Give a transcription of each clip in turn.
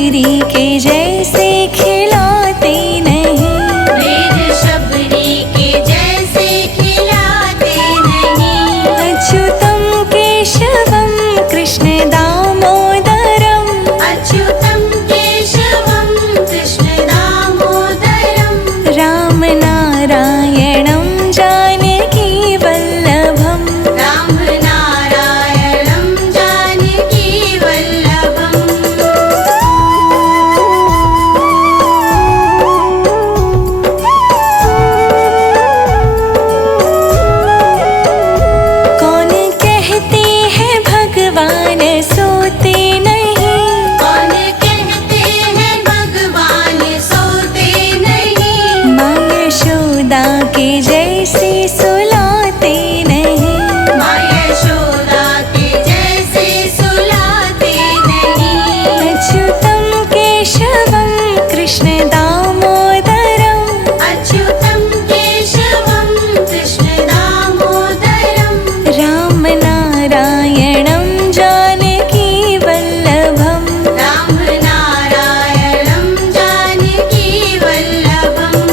शबरी के जैसे खिलाते नहीं, वेद शबरी के जैसे खिलाते नहीं। अच्युतम केशवम कृष्ण दामोदरम, अच्युतम केशवम कृष्ण दामोदरम। राम नारायणं जानकी वल्लभम, राम नारायणं जानकी वल्लभम्। कौन कहते हैं भगवान सोते नहीं, कौन कहते हैं भगवान सोते नहीं। माँ यशोदा के जैसे सुलाते नहीं, माँ यशोदा के जैसे सुलाते नहीं। अच्युतम केशवम कृष्ण दामोदरम, अच्युतम केशवम कृष्ण दामोदरम। राम नारायणं जानकी वल्लभम, राम नारायणं जानकी वल्लभम्।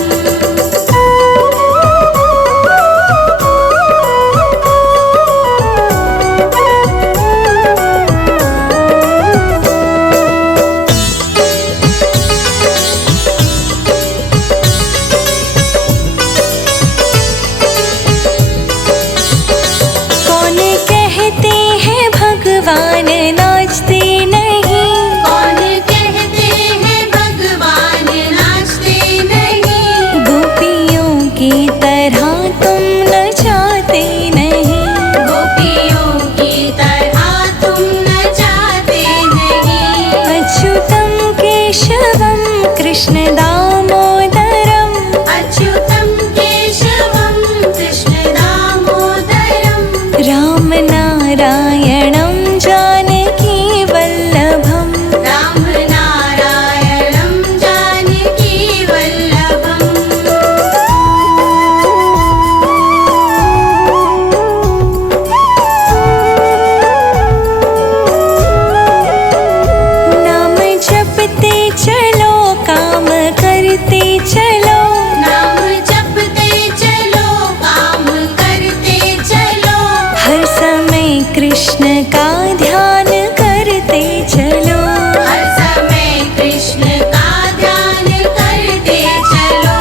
कौन कहते हैं भगवान नाचते नहीं, कौन कहते हैं भगवान नाचते नहीं। गोपियों की तरह तुम नचाते नहीं, गोपियों की तरह तुम नचाते नहीं। अच्युतम केशवम कृष्ण दामोदरम, अच्युतम केशवम कृष्ण दामोदरम। राम नारायणं जानकी वल्लभम, राम नारायणं जानकी वल्लभम्। नाम जपते चलो काम करते चलो, नाम जपते चलो काम करते चलो। हर समय कृष्ण का ध्यान करते चलो, हर समय कृष्ण का ध्यान करते चलो।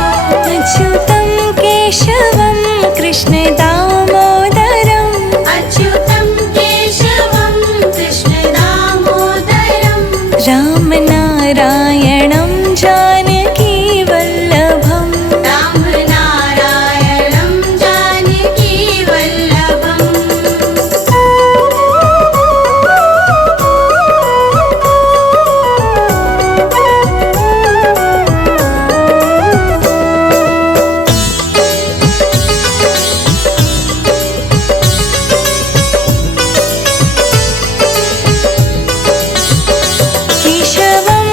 अच्युतम केशवम कृष्ण दामोदरम, अच्युतम केशवम कृष्ण दामोदरम। राम नारायणं जानकी वल्लभम, राम नारायणं जानकी वल्लभम्। केशवं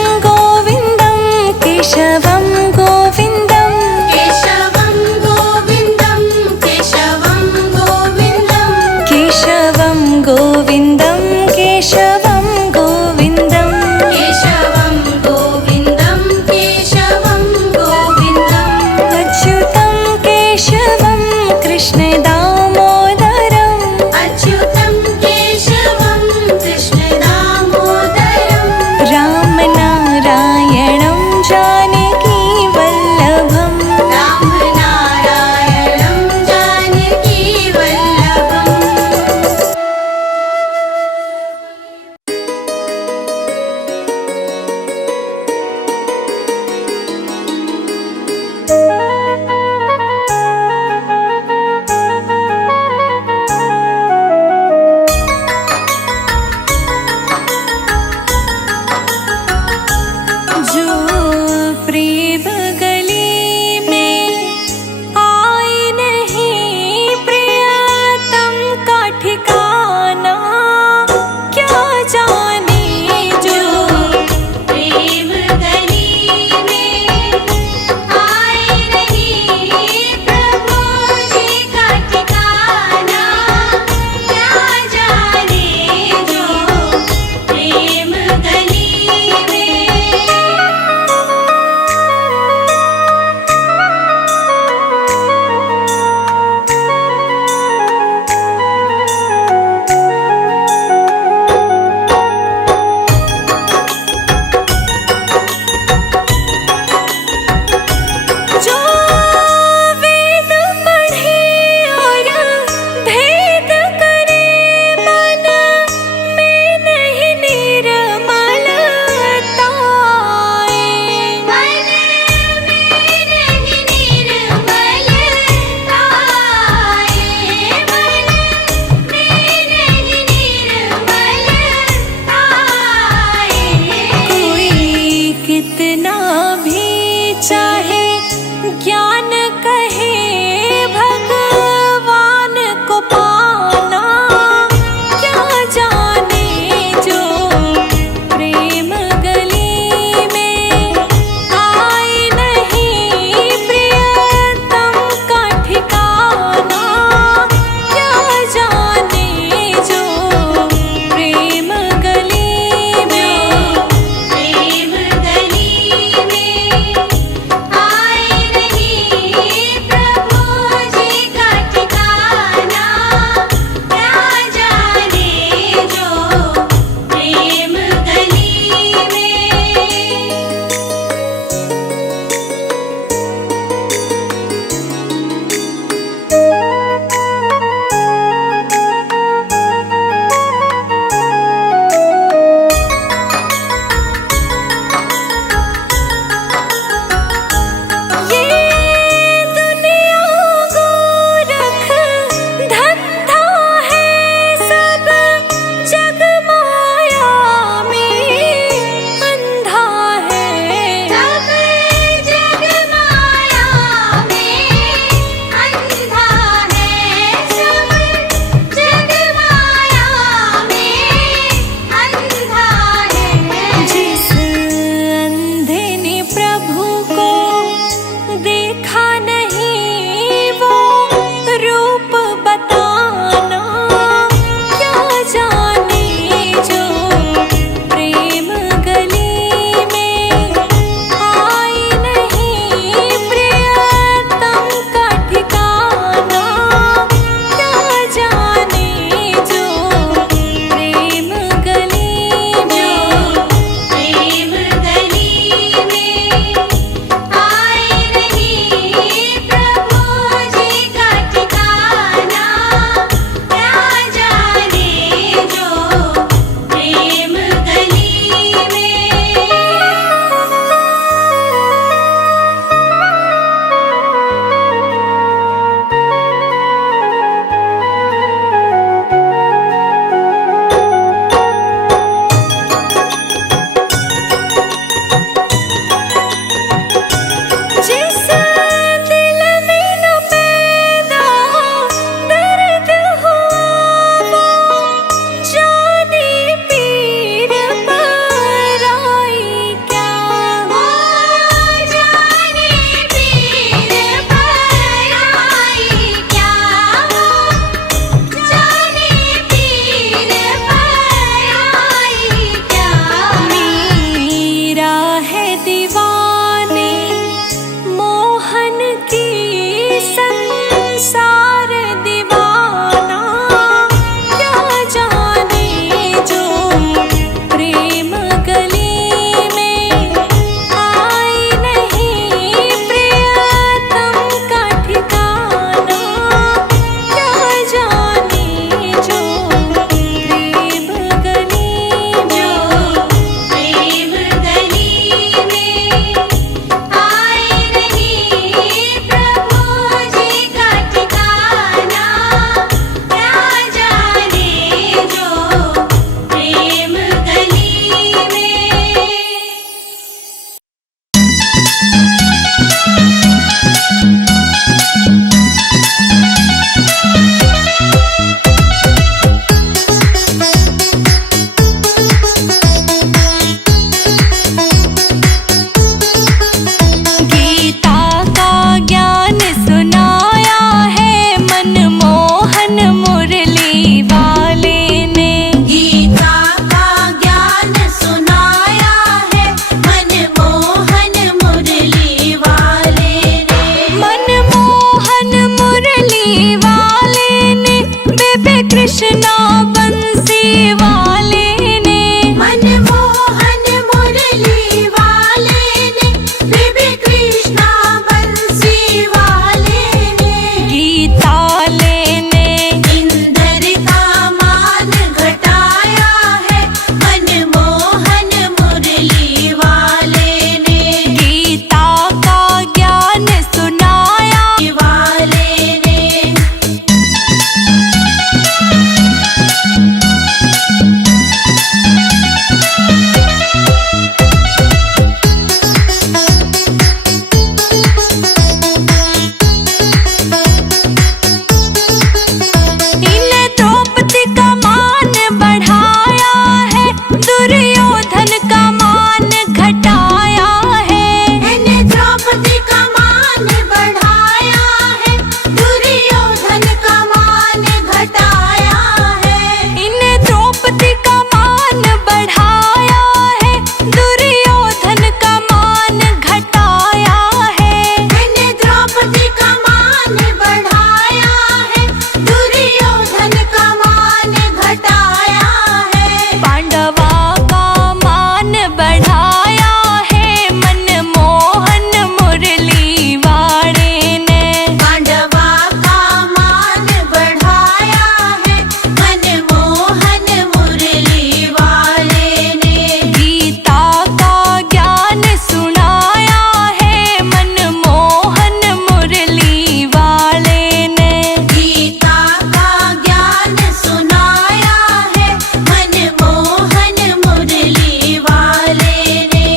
बढ़ाया है मनमोहन मुरली वाले ने। पांडवा का मान बढ़ाया है मनमोहन मुरली वाले ने। गीता का ज्ञान सुनाया है मनमोहन मुरली वाले ने। गीता का ज्ञान सुनाया है मनमोहन मुरली वाले ने।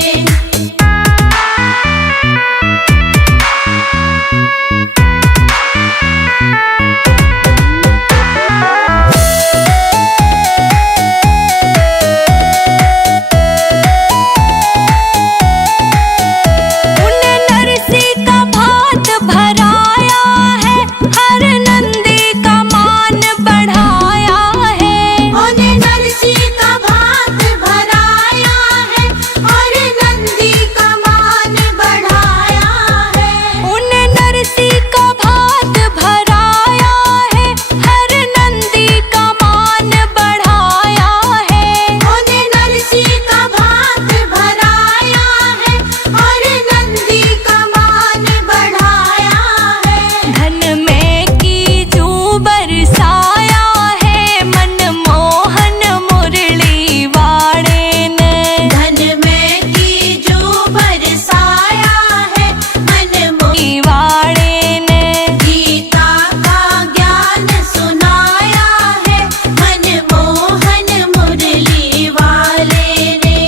उन नरसी का भात भराया है, हर नंदी का मान बढ़ाया है। उन्हें नरसी का भात भराया है और नंदी का मान बढ़ाया है। उन नरसी का भात भराया है, हर नंदी का मान बढ़ाया है। उन्हें नरसी का भात भराया है और नंदी का मान बढ़ाया है। धन में की जू बरसाया है मनमोहन मुरली वाले ने। धन में की जो बरसाया है मनमोहन वाले ने। गीता का ज्ञान सुनाया है मनमोहन मुरली वाले ने।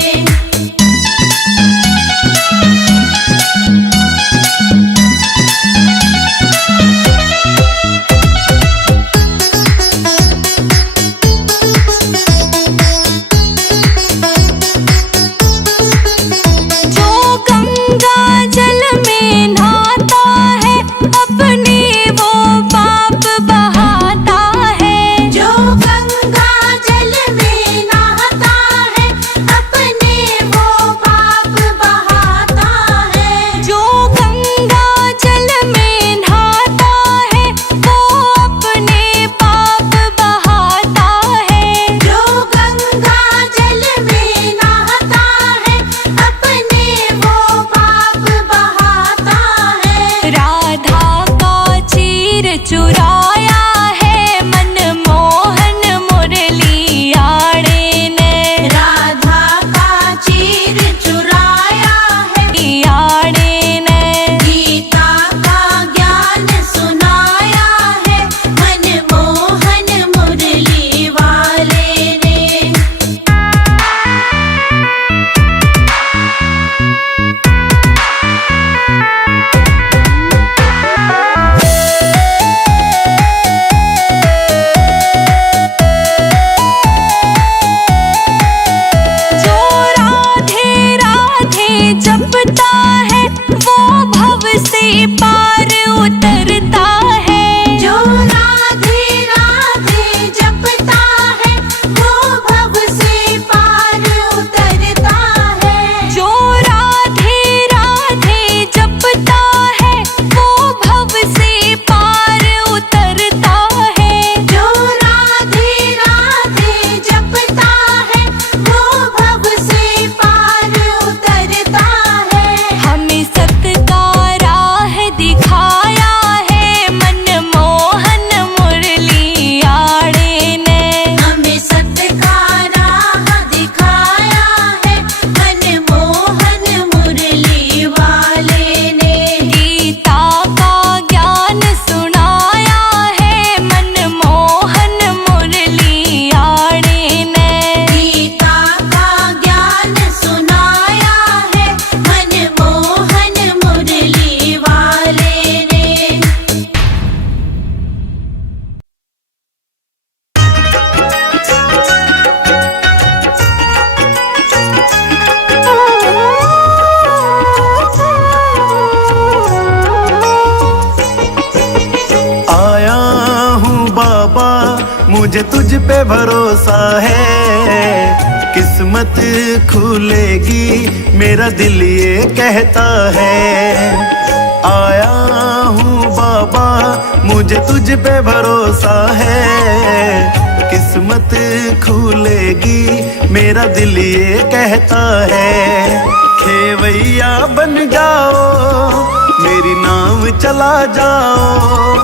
जो गंगा जल में नहाता है, अपने वो पाप बहाता है। जो गंगा जल में नहाता है अपने वो पाप बहाता है। जो गंगा जल में नहाता है, वो अपने पाप बहाता है। जो गंगा जल में नहाता है अपने वो पाप बहाता है। राधा का चीर चुराया है मनमोहन मुरली आड़े ने। राधा का चीर चुराया है आड़े ने। गीता का ज्ञान सुनाया है मनमोहन मुरली वाले ने। जो राधे राधे जपता है, वो भव से पार उतरता है। जो राधे राधे जपता है वो भव से पार उतरता है। जो राधे राधे जपता है, वो भव से पार उतरता है। जो राधे राधे जपता है वो भव से पार उतरता है। हमें सत का राह दिखाया है मनमोहन मुरली आड़े ने। हमें सत्य का राह दिखाया है मनमोहन मुरली वाले ने। गीता का ज्ञान सुनाया है मनमोहन मुरली आड़े ने। गीता का ज्ञान सुनाया है मनमोहन मुरली वाले ने। आया हूँ बाबा, मुझे तुझ पे भरोसा है। किस्मत खुलेगी मेरा दिल ये कहता है। आया हूँ बाबा, मुझे तुझ पे भरोसा है। किस्मत खुलेगी मेरा दिल ये कहता है। खेवैया बन जाओ मेरी नाव चला जाओ,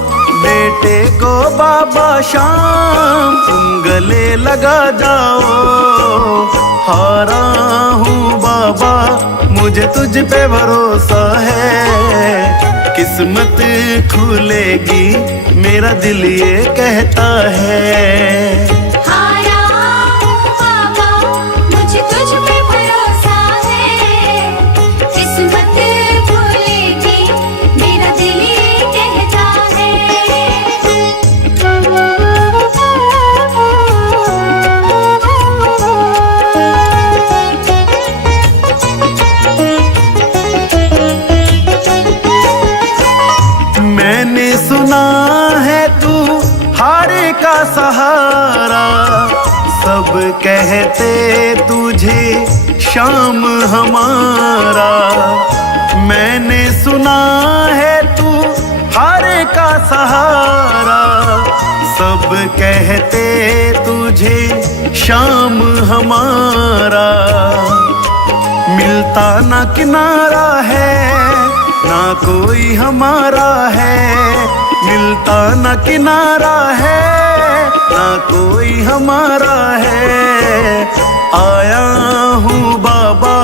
बेटे को बाबा शाम तुम गले लगा जाओ। हारा हूँ बाबा मुझे तुझ पे भरोसा है, किस्मत खुलेगी मेरा दिल ये कहता है। हारा हूँ बाबा मुझे तुझ पे भरोसा है, किस्मत खुलेगी मेरा दिल ये कहता है। मैंने सुना है तू हारे का सहारा, सब कहते तुझे शाम हमारा। मैंने सुना है तू हारे का सहारा, सब कहते तुझे शाम हमारा। मिलता ना किनारा है ना कोई हमारा है, मिलता ना किनारा है ना कोई हमारा है। आया हूँ बाबा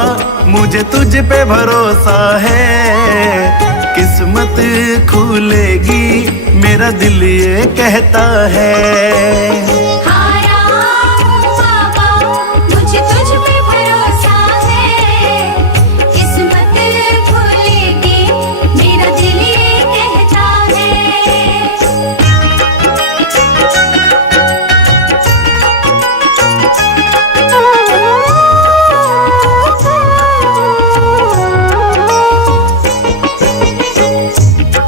मुझे तुझ पे भरोसा है, किस्मत खुलेगी मेरा दिल ये कहता है। हारा हूँ बाबा मुझे तुझ पे भरोसा है, किस्मत खुलेगी मेरा दिल ये कहता है।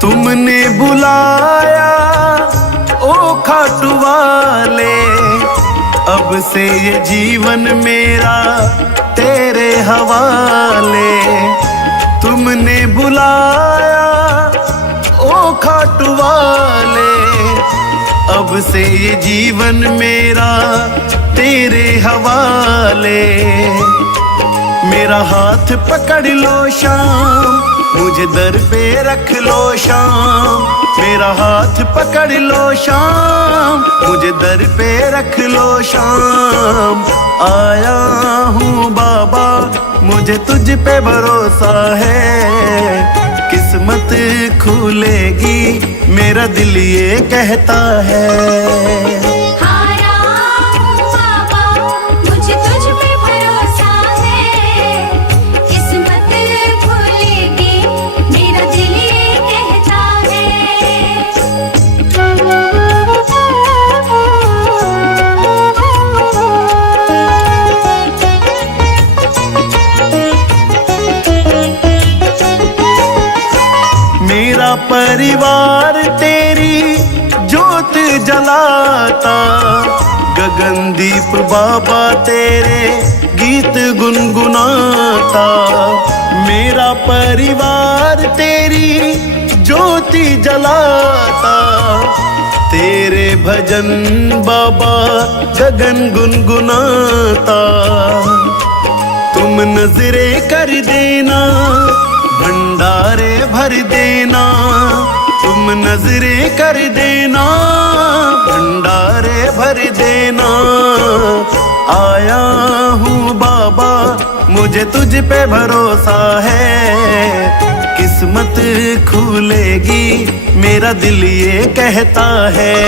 तुमने बुलाया ओ खाटू वाले, अब से ये जीवन मेरा तेरे हवाले। तुमने बुलाया ओ खाटू वाले, अब से ये जीवन मेरा तेरे हवाले। मेरा हाथ पकड़ लो शाम मुझे दर पे रख लो शाम, मेरा हाथ पकड़ लो शाम मुझे दर पे रख लो शाम। आया हूँ बाबा मुझे तुझ पे भरोसा है, किस्मत खुलेगी मेरा दिल ये कहता है। हारा हूँ बाबा मुझे तुझ पे भरोसा है, किस्मत खुलेगी मेरा दिल ये कहता है। मेरा परिवार तेरी ज्योत जलाता, गगनदीप बाबा तेरे गीत गुनगुनाता। मेरा परिवार तेरी ज्योति जलाता, तेरे भजन बाबा गगन गुनगुनाता। तुम नजरे कर देना भंडारे भर देना, तुम नजरे कर देना भंडारे भर देना। आया हूँ बाबा मुझे तुझ पे भरोसा है, किस्मत खुलेगी मेरा दिल ये कहता है।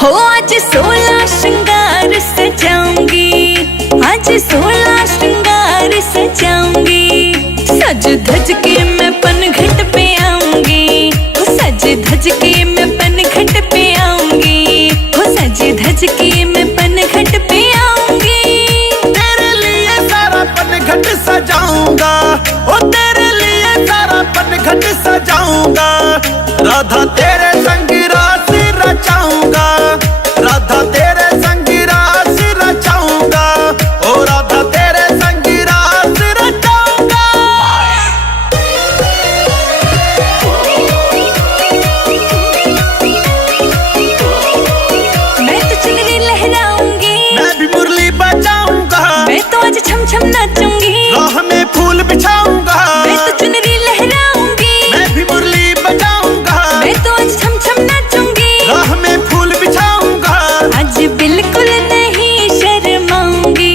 हो आज 16 श्रृंगार सजाऊंगी, आज 16 श्रृंगार सजाऊंगी। सज धज के मैं पनघट पे आऊंगी, हो सज धज के मैं पनघट पे आऊंगी, हो सज धज के मैं पनघट पे आऊंगी। तेरे लिए सारा पनघट सजाऊंगा, ओ तेरे लिए सारा पनघट सजाऊंगा। राधा तेरे संग रास रचाऊंगा, राधा तेरे संग रास रचाऊंगा, ओ राधा तेरे संग रास रचाऊंगा। मैं तो चुनरी लहराऊंगी, मैं भी मुरली बजाऊंगा, मैं तो आज छम छम नाचूंगी। राह में फूल बिछाऊंगा, मैं तो चुनरी लहराऊंगी, मैं भी मुरली बजाऊंगा, मैं तो आज छम छम नाचूंगी। राह में फूल बिछाऊंगा। आज बिल्कुल नहीं शर्माऊंगी,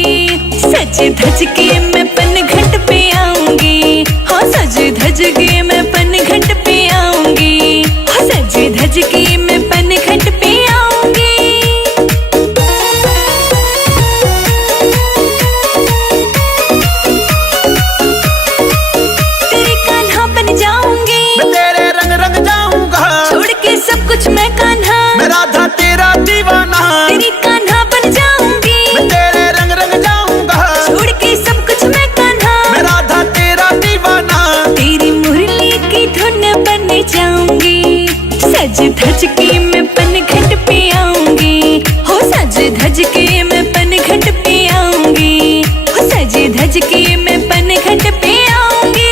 सज धज के मैं पनघट पे आऊंगी, हो सज धज के मैं पनघट पे आऊंगी, हो सज धज के मैं पनघट पे आऊंगी। तेरे कान्हा बन जाऊंगी, मैं तेरे रंग रंग जाऊंगा, छोड़ के सब कुछ मैं कान्हा, मैं राधा तेरा दीवाना। तेरी कान्हा बन जाऊंगी, मैं तेरे रंग रंग जाऊंगा, छोड़ के सब कुछ मैं कान्हा, मैं राधा तेरा दीवाना। तेरी मुरली की धुन बन जाऊंगी, सज धज के मैं पनघट पे आऊंगी, हो सज धज के मैं पनघट पे आऊंगी, हो सज धज के मैं पनघट पे आऊंगी।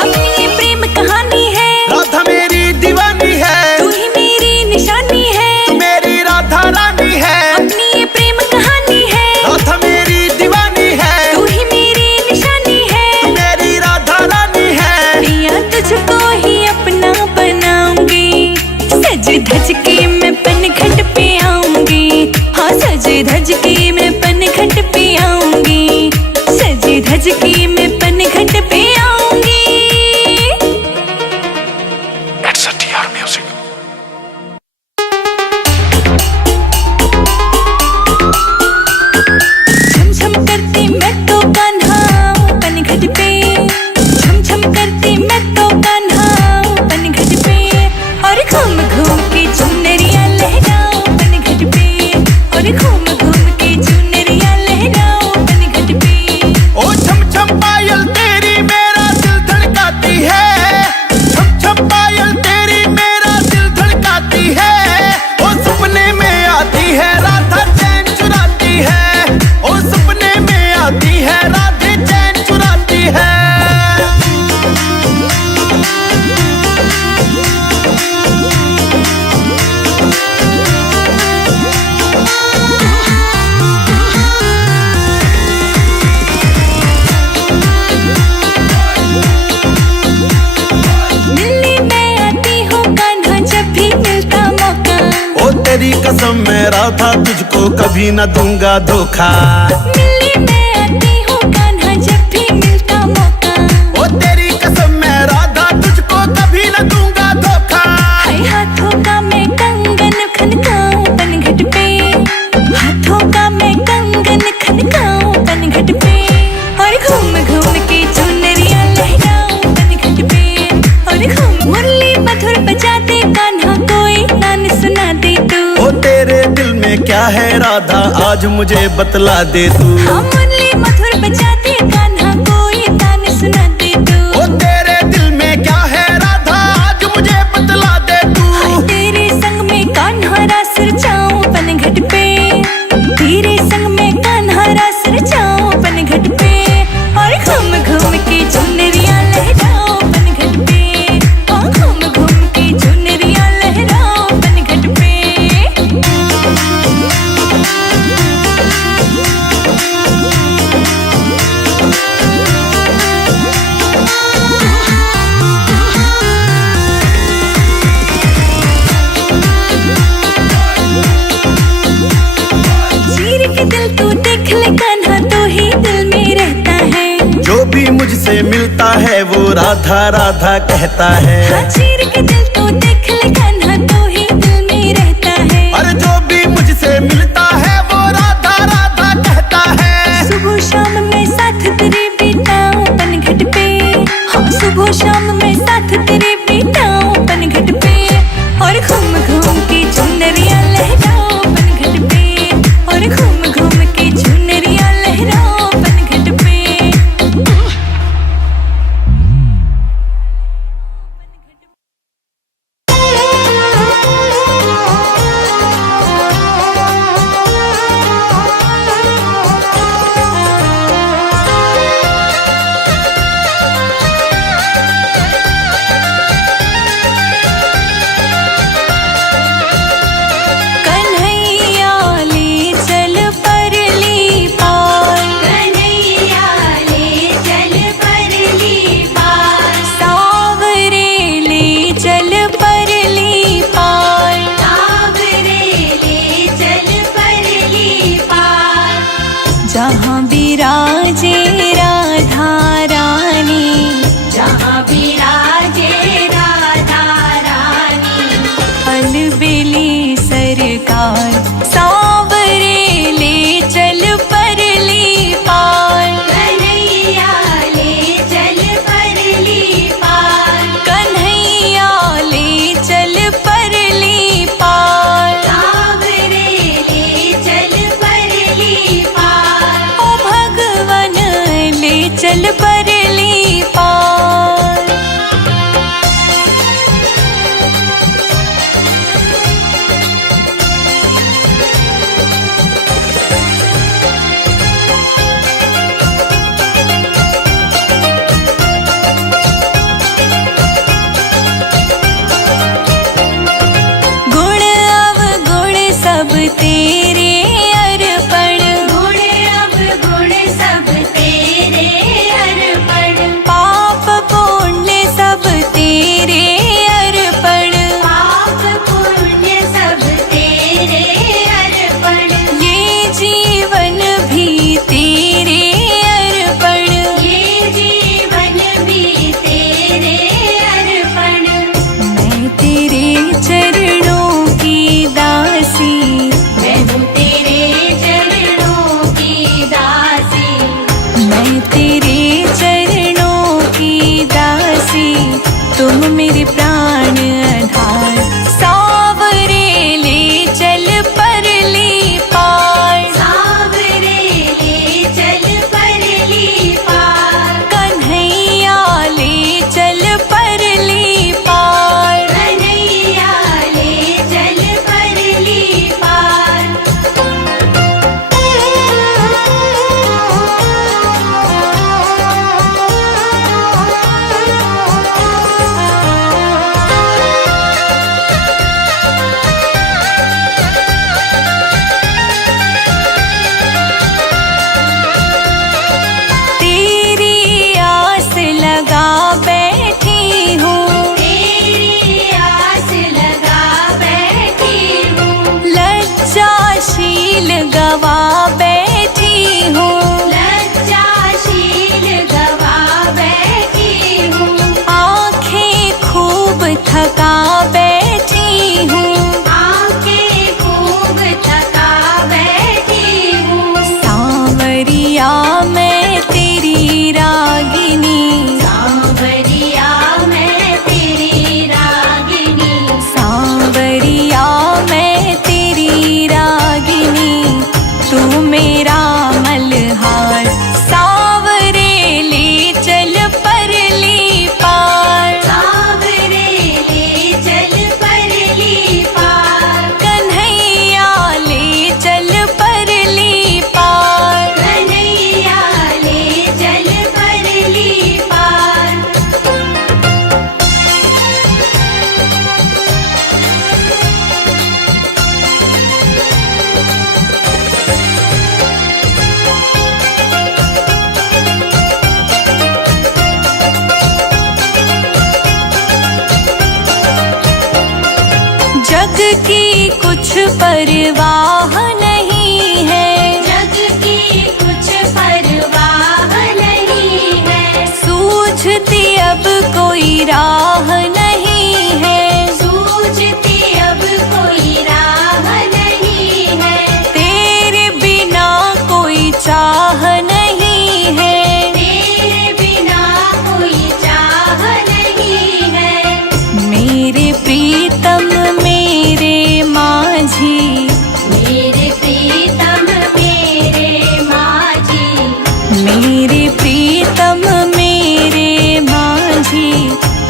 अपनी ये प्रेम कहानी है, राधा मेरी दीवानी है, तू ही मेरी निशानी है। तू मेरी राधा रानी है, अपनी ये प्रेम कहानी है, राधा मेरी दीवानी है, तू ही मेरी निशानी है। तू मेरी राधा रानी है। पिया तुझको ही अपना बनाऊंगी, सज धज के मैं पनघट पे आऊंगी, हाँ सज धज के मैं पनघट पे आऊंगी, सज धज के मैं पनघट पे आऊंगी। It's a TR music. छम छम करती मैं तो कान्हा पनघट पे, छम छम करती मैं तो कान्हा पनघट पे, और घूम घूम के चुनरिया लहराओ पनघट पे, और घूम घूम के चुनरिया लहराओ पनघट पे। ओ छम छम पायल तेरी मेरा दिल धड़काती है, छम छम पायल तेरी मेरा दिल धड़काती है। ओ सपने में आती है राधा चैन चुराती है, ओ सपने में आती है राधे चैन चुराती है। मिलने मैं आती हूँ कान्हा जब भी मिलता मौका, ओ तेरी कसम मैं राधा तुझको कभी न दूंगा धोखा। मिलने मैं आती हूँ कान्हा जब भी मिलता मौका। ओ तेरी कसम मैं राधा तुझको कभी न दूंगा धोखा। हाय हाथों का मैं कंगन खनकाऊं पनघट पे, हाथों का मैं कंगन खनकाऊं पनघट पे, और घूम घूम के चुनरिया लहराऊं पनघट पे, और घूम मुरली मधुर बजाते कान्हा कोई तान सुना दे तू। ओ तेरे दिल में क्या है राधा आज मुझे बतला दे तू। हाँ मुरली मधुर बजाते कान्हा कोई तान सुना दे तू। ओ तेरे दिल में क्या है राधा आज मुझे बतला दे तू। हाय तेरे संग में कान्हा रास रचाऊं पनघट पे, तेरे संग में कान्हा रास रचाऊं पनघट पे, और घूम घूम के चुनरिया लहराओ पनघट पे, हाँ घूम घूम के चुनरिया लहराओ पनघट पे। मुझसे मिलता है वो राधा राधा कहता है। हाँ, चीर के दिल तो देख ले कान्हा, तो ही दिल में रहता है। अरे जो भी मुझसे मिलता है वो राधा राधा कहता है। सुबह शाम मैं साथ तेरे बिताऊं पनघट पे, हाँ सुबह शाम मैं साथ तेरे बिताऊं पनघट पे, और घूम घूम के चुनरिया लहराओ पनघट पे, और घूम घूम के चुनरिया लहराओ पनघट पे। कन्हैया ले चल परली पार, कन्हैया ले चल परली पार, सावरे ले चल परली पार, सावरे ले चल परली पार, जहाँ विराजे राधा रानी, जहाँ विराजे राधा रानी, अलबेली सरकार, सावरे ले चल परली पार, कन्हैया ले चल परली पार, कन्हैया ले चल परली पार, सावरे ले चल परली पार, ओ भगवन ले चल परली पार। गुण अवगुण सब तेरे अर्पण, गुण अवगुण सब तेरे अर्पण, पाप पुण्य सब तेरे अर्पण, पाप पुण्य सब तेरे अर्पण, ये जीवन भी तेरे अर्पण, ये जीवन भी तेरे अर्पण, मैं तेरे चरणों की दासी, मैं हूँ तेरे चरणों की दासी, मैं तेरे चरणों की दासी, तुम मेरे प्राण आधार, सावरे ले चल परली पार, सावरे ले चल परली पार, कन्हैया ले चल परली पार, कन्हैया ले चल परली पार। तेरी आस लगा बैठी हूँ, तेरी आस लगा बैठी हूँ, लज्जाशील गवा बैठी हूँ, लज्जाशील गवा बैठी हूँ, आँखें खूब थका बैठी हूँ, आंखें खूब थका बैठी हूँ, सांवरिया मैं तेरी रागिनी, सांवरिया मैं तेरी रागिनी, सांवरिया मैं तेरी रागिनी, तू मेरा मल्हार, सावरे ले चल परली पार, सावरे ले चल परली पार, कन्हैया ले चल परली पार। कन्हैया ले चल परली पार। जग की कुछ परवाह नहीं है, जग की कुछ परवाह नहीं है, कोई राह नहीं है, सूझती अब कोई राह नहीं है, तेरे बिना कोई चाह नहीं है, तेरे बिना कोई चाह नहीं है। मेरे प्रीतम मेरे माझी, मेरे प्रीतम मेरे माझी, मेरे प्रीतम मेरे माझी,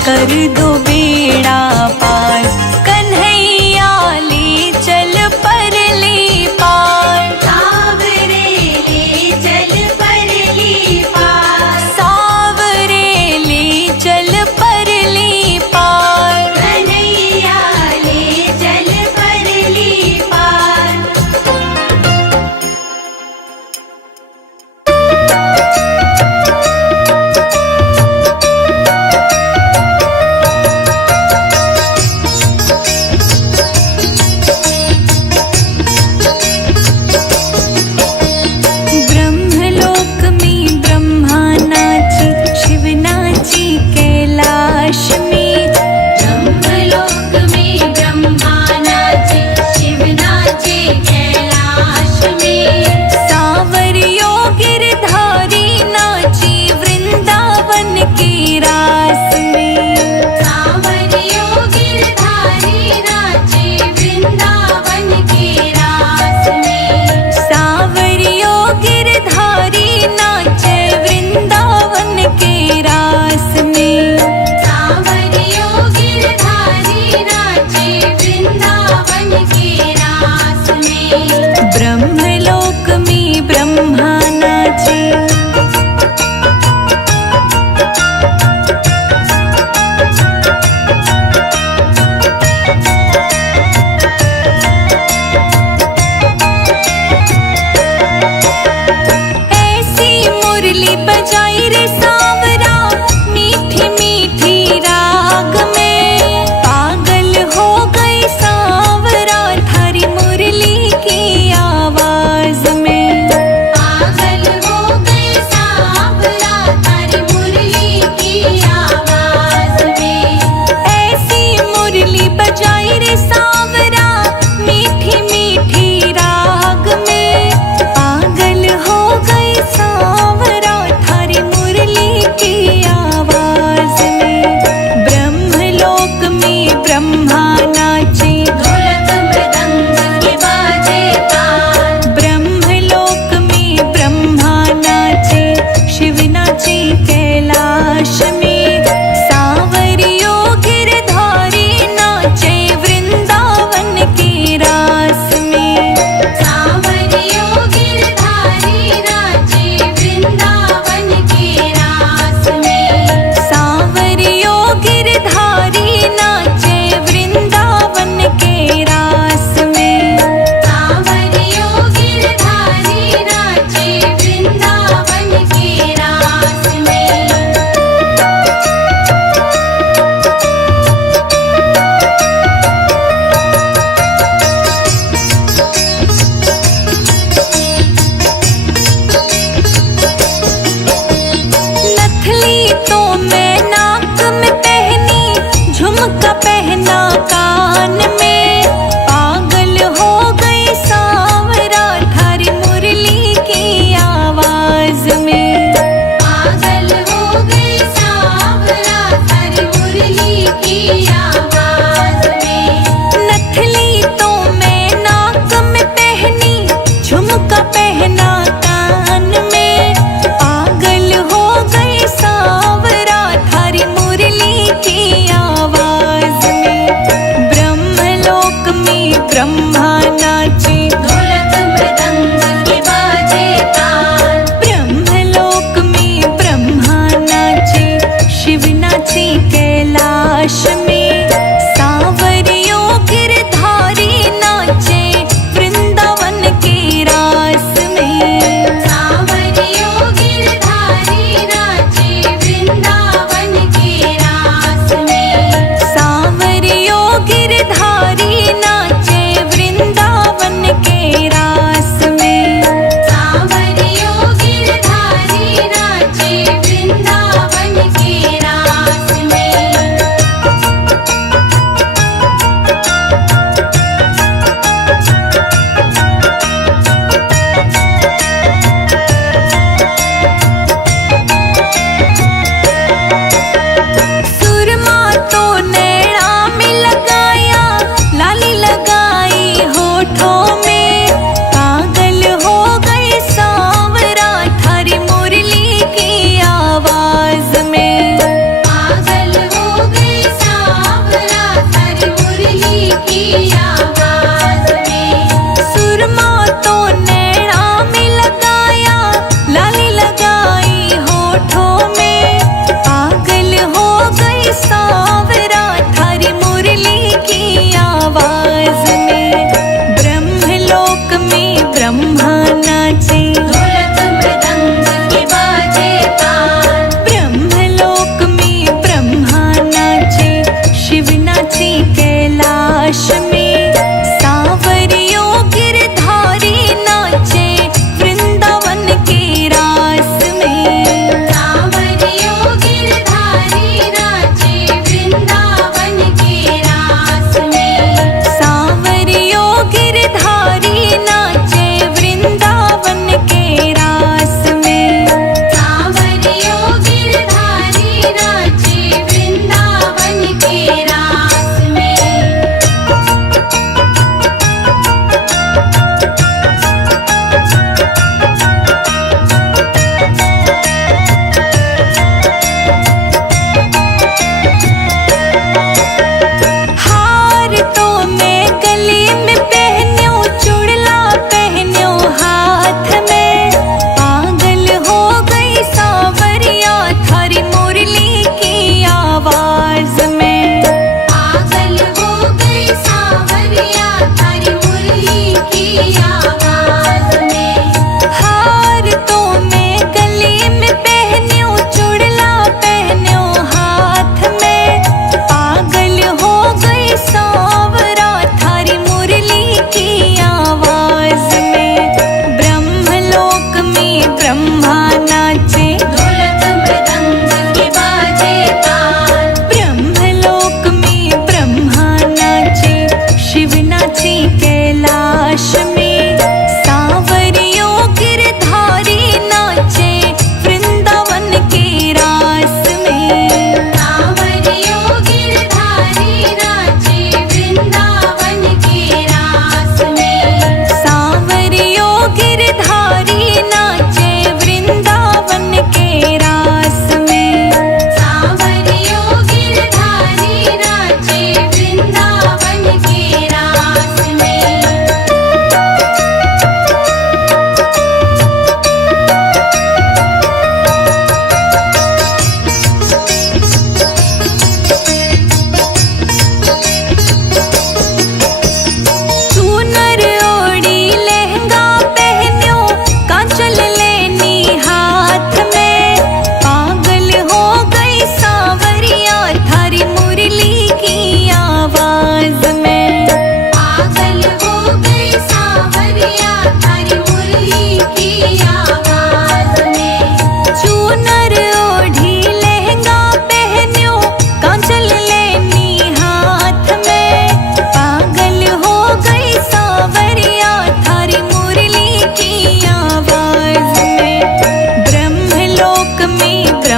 कर दो बेड़ा पार, कन्हैया ले चल परली पार, सावरे ले चल परली पार, सावरे ले चल परली पार। कन्हैया ले चल परली पार। ब्रह्मलोक में ब्रह्मा नाची, शिव नाची कैलाश में, ब्रह्मलोक में ब्रह्मा नाचे, शिव नाचे कैलाश में, सांवरियो गिरधारी नाची वृंदावन के रास में, सांवरियो गिरधारी नाचे वृंदावन के रास में, सांवरियो गिरधारी नाचे वृंदावन के रास में, सांवरियो गिरधारी नाचे वृंदावन के रास में। ब्रह्मलोक में ब्रह्मा नाचे, ऐसी मुरली बजाई रे सांवरा, मीठी मीठी राग में, पागल हो गई सांवरा थारी मुरली की आवाज में, पागल हो गए सांवरा थारी मुरली की आवाज में, ऐसी मुरली बजाई रे सांवरा, मीठी मीठी राग में, पागल हो गई सांवरा थारी मुरली की आवाज में। ब्रह्मलोक में ब्रह्मा नाचे, ढोलक मृदंग के बाजे ताल, ब्रह्मलोक में ब्रह्मा नाचे, शिव नाचे कैलाश में, सांवरियो गिरधारी नाचे वृंदावन के रास में, सांवरियो गिरधारी नाचे वृंदावन के रास में, सांवरियो गिरधारी नाचे वृंदावन के रास में, सांवरियो गिरधारी नाचे वृंदावन के रास में।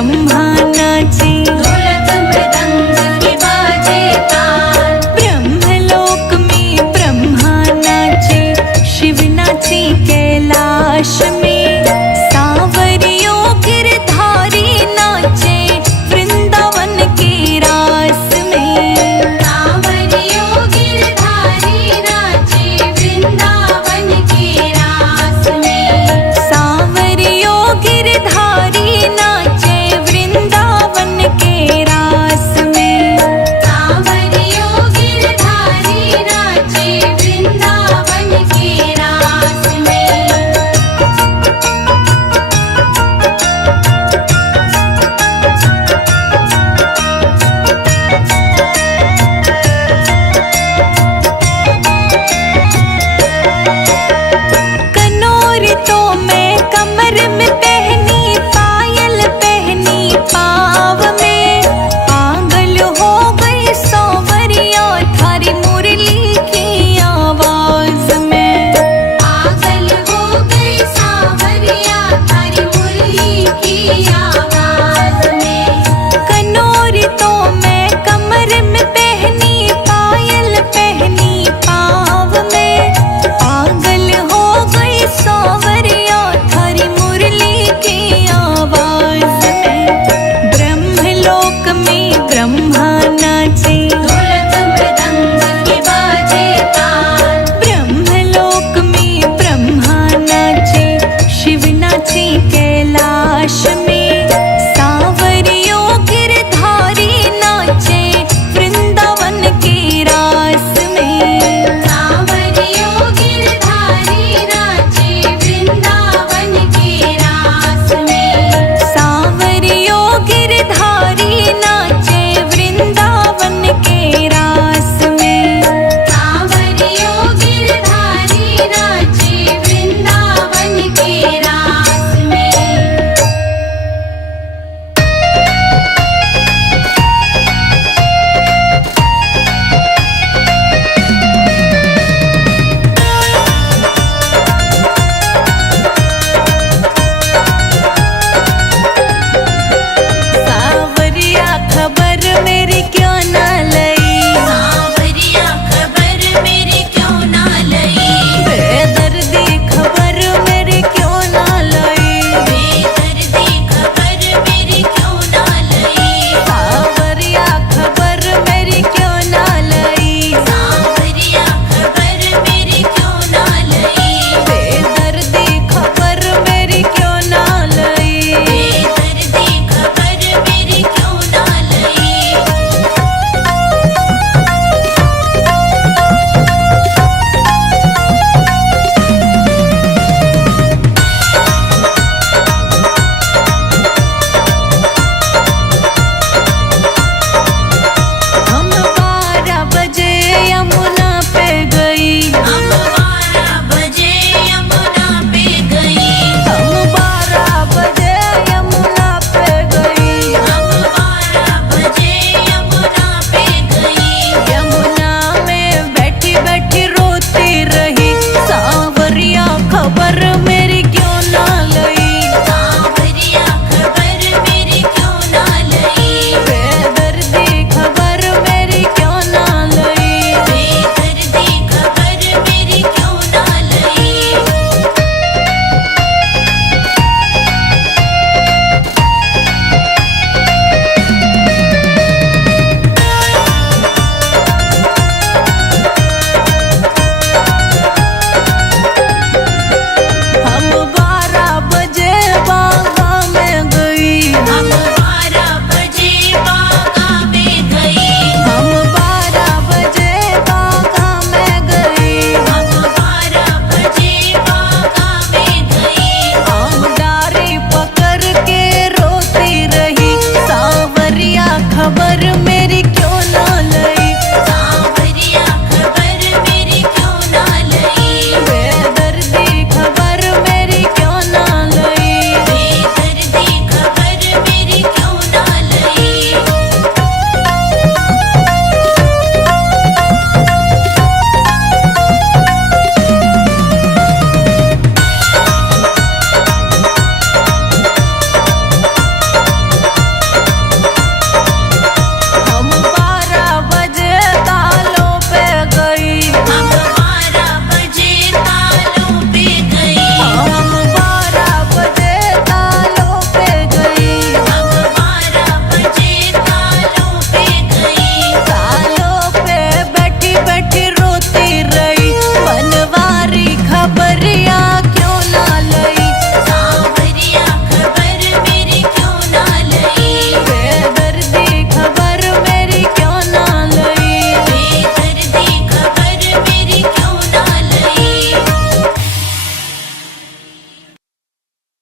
ब्रह्मा नाचे, ढोलक मृदंग के बाजे ताल। ब्रह्मलोक में ब्रह्मा नाचे, शिव नाचे कैलाश में।